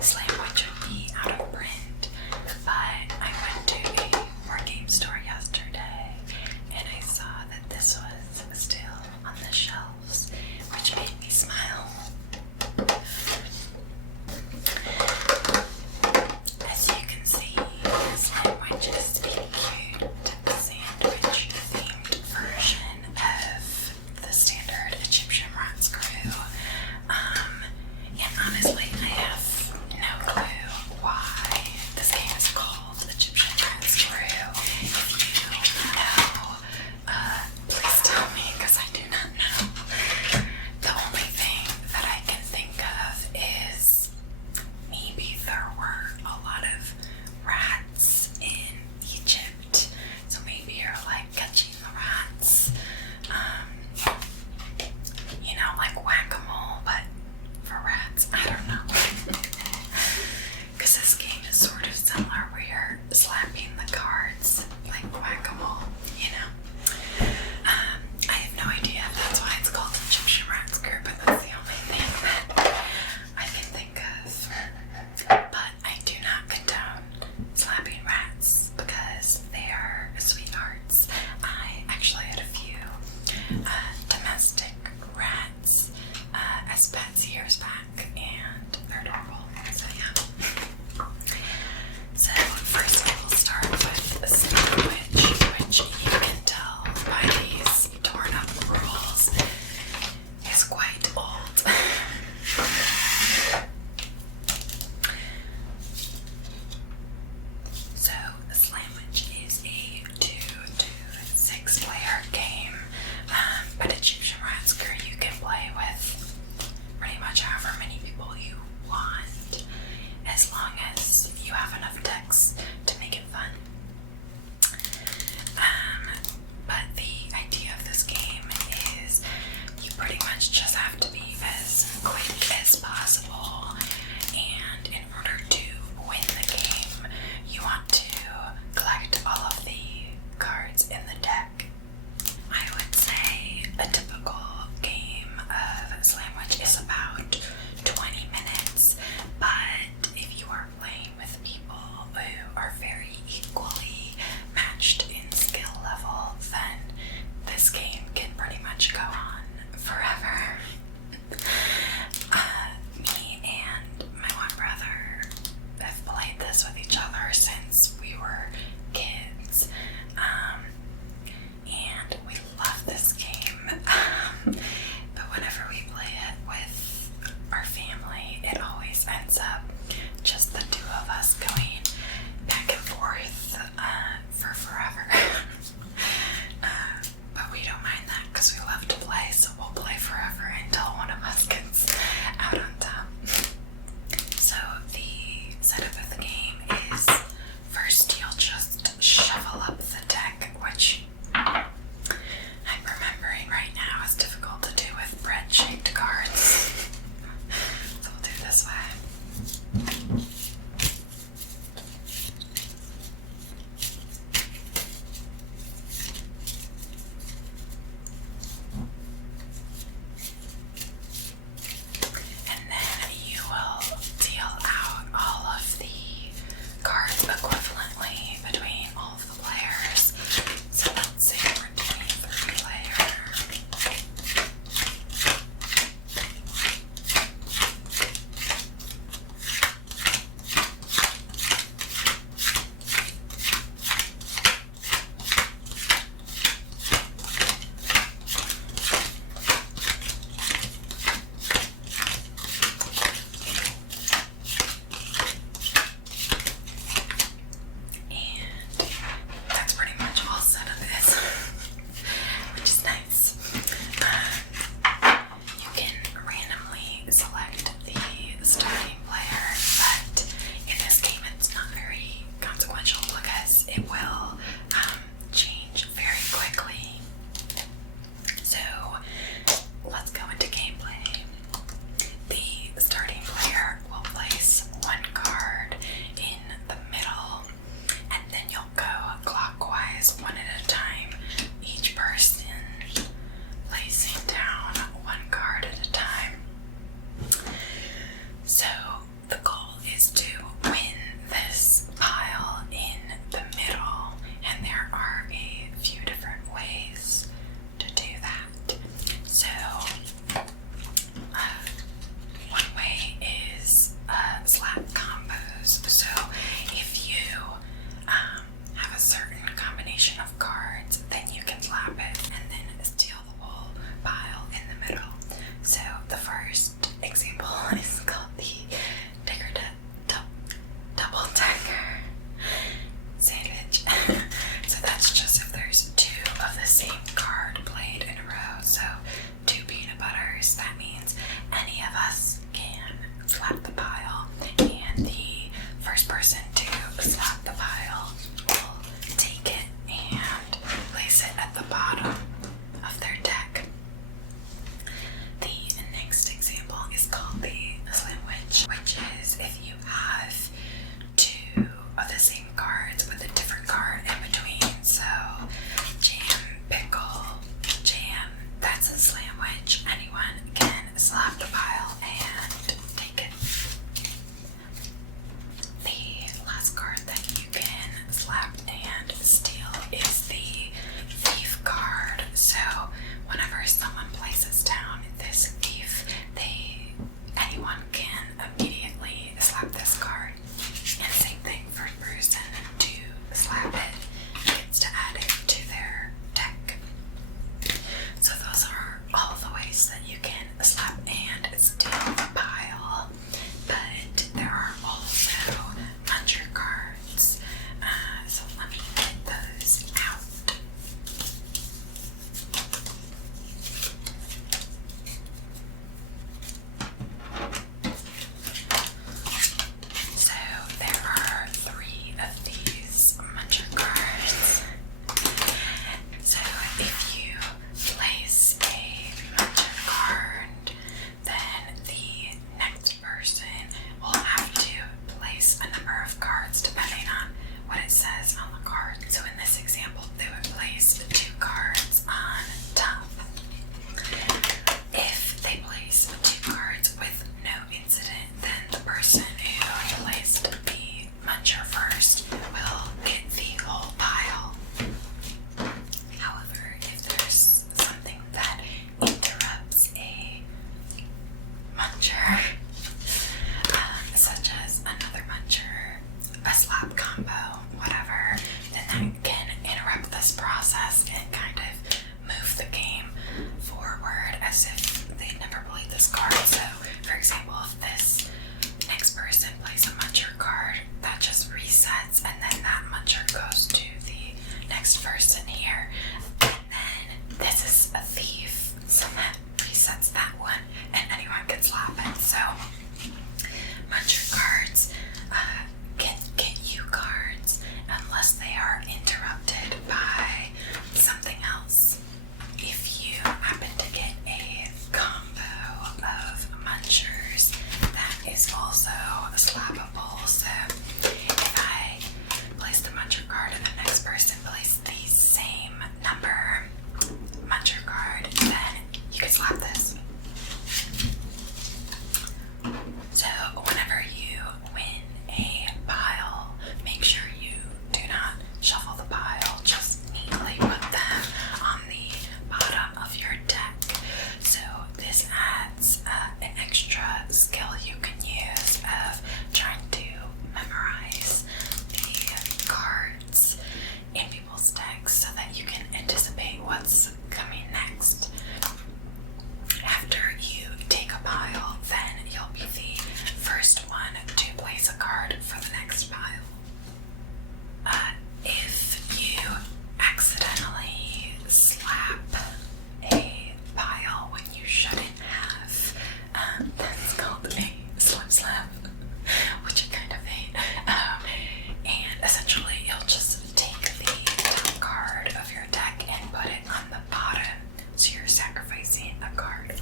Slamwich would be out of print, but I went to a board game store yesterday and I saw that this was still on the shelves, which made me smile. As you can see, Slamwich is a cute sandwich-themed version of the standard Egyptian Rats Crew. And honestly, I have no clue why this game is called Egyptian Rats Crew. If you know, please tell me, because I do not know. The only thing that I can think of is maybe there were a lot of rats in Egypt, so maybe you're like catching the rats, like whack-a-mole, but for rats. I don't know. Because this game is sort of similar where you're slapping the cards like whack-a-mole, I have no idea if that's why it's called Egyptian Rats Crew, but that's the only thing that I can think of. But I do not condone slapping rats because they are sweethearts. I actually had a few domestic rats as pets years back, and they're adorable. So yeah. So first I will start with a sandwich, which you can tell by these torn up rules is quite old. So the Slamwich is a 2 to 6 player game, but Egyptian Rats Crew you can play with pretty much however many people you want, as long as you have enough decks to make it fun. But the idea of this game is you pretty much just have to be as quick as possible, and in order to win the game, you want to collect all of the cards in the deck. I would say a typical game of Slamwich is about 20 minutes, but if you are playing with people who are very equally matched in skill level, then this game can pretty much go on forever. Me and my one brother have played this with each other since we were kids, and we love this game. But whenever we play it with our family, it always ends up just the two of us going back and forth for forever. But we don't mind that because we love to play, so we'll play forever until one of us gets out on top. So the setup of the game is first you'll just shuffle up the deck, which I'm remembering right now is difficult to do with bread-shaped cards. So we'll do this way. also, if I place the muncher card and the next person places the same number muncher card, then you can slap this. So whenever you win a pile, make sure you do not shuffle the pile, just neatly put them on the bottom of your deck. So this adds an extra skill you can use of trying to memorize the cards in people's decks so that you can anticipate what's coming next. After you take a pile, then you'll be the first one to place a card for the next pile. If you accidentally slap a pile when you shouldn't have, that's called a slap, which I kind of hate. And essentially, you'll just take the top card of your deck and put it on the bottom, so you're sacrificing a card.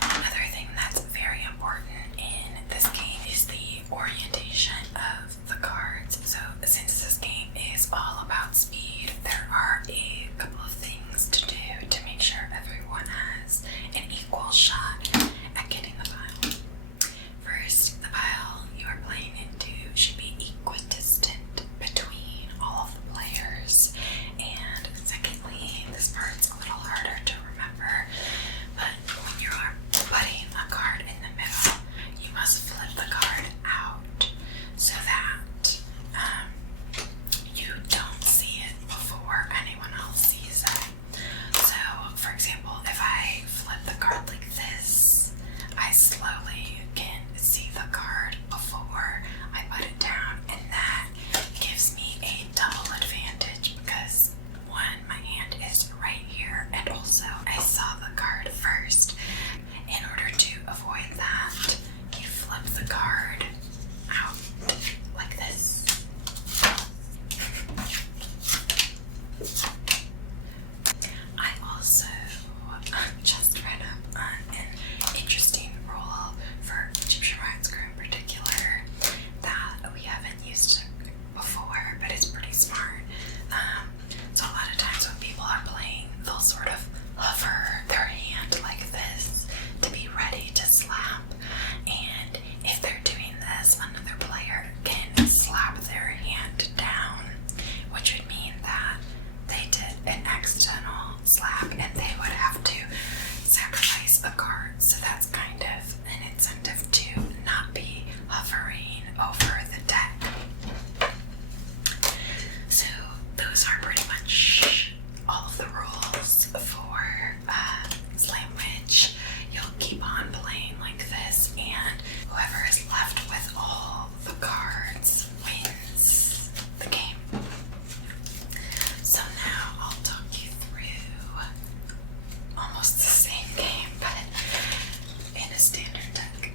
Another thing that's very important in this game is the orientation of the cards. So since this game is all about speed, there are a couple of things to do to make sure everyone has an equal shot at getting the pile. First, the pile you are playing into should be equidistant between all of the players. And secondly, this part's a little harder to remember, but when you are putting a card in the middle, you must flip the card out so that you don't see it before anyone else sees it. So, for example, if I flip the card like this, I slowly can see the card before I put it down, and that gives me a double advantage because one, my hand is right here, and also I saw the card first. In order to avoid that, you flip the card out like this. I also just read up on an interesting rule for Egyptian Rats Crew in particular that we haven't used before, but it's pretty smart. So a lot of times when people are playing, they'll sort of hover their hand like this to be ready to slap. And if they're doing this, another player can slap their hand down, which would mean that they did an accidental slap and they would have to sacrifice a card. So that's kind of an incentive to not be hovering over the deck. So those are pretty much all of the rules for Slamwich. You'll keep on playing like this, and whoever is left with all the cards wins the game. So now I'll talk you through almost the same game, but in a standard deck.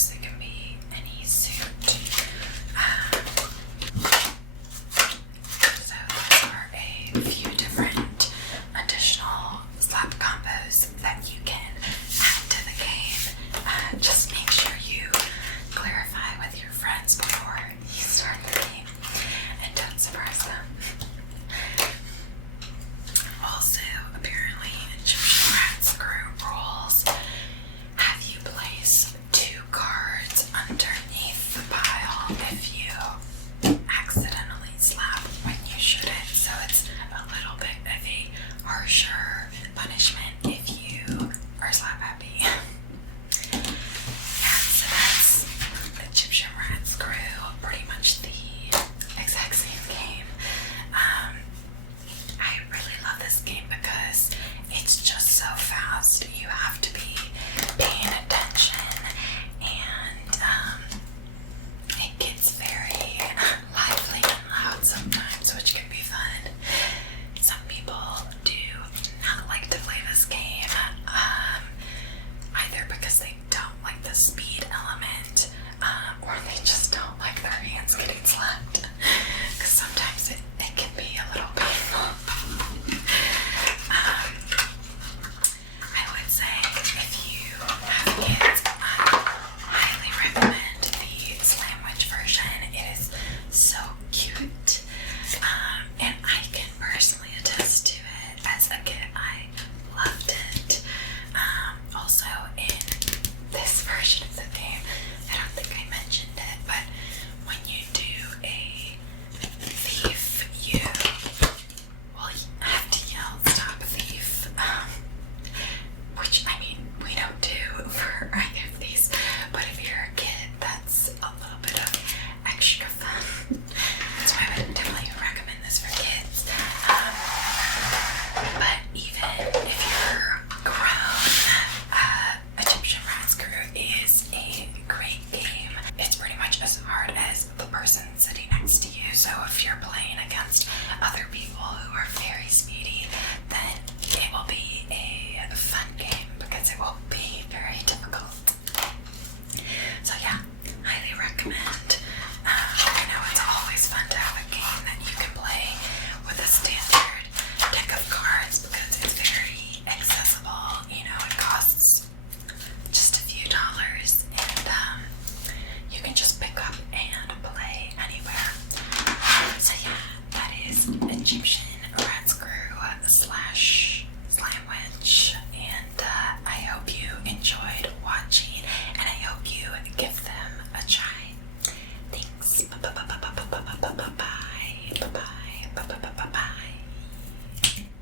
because they can be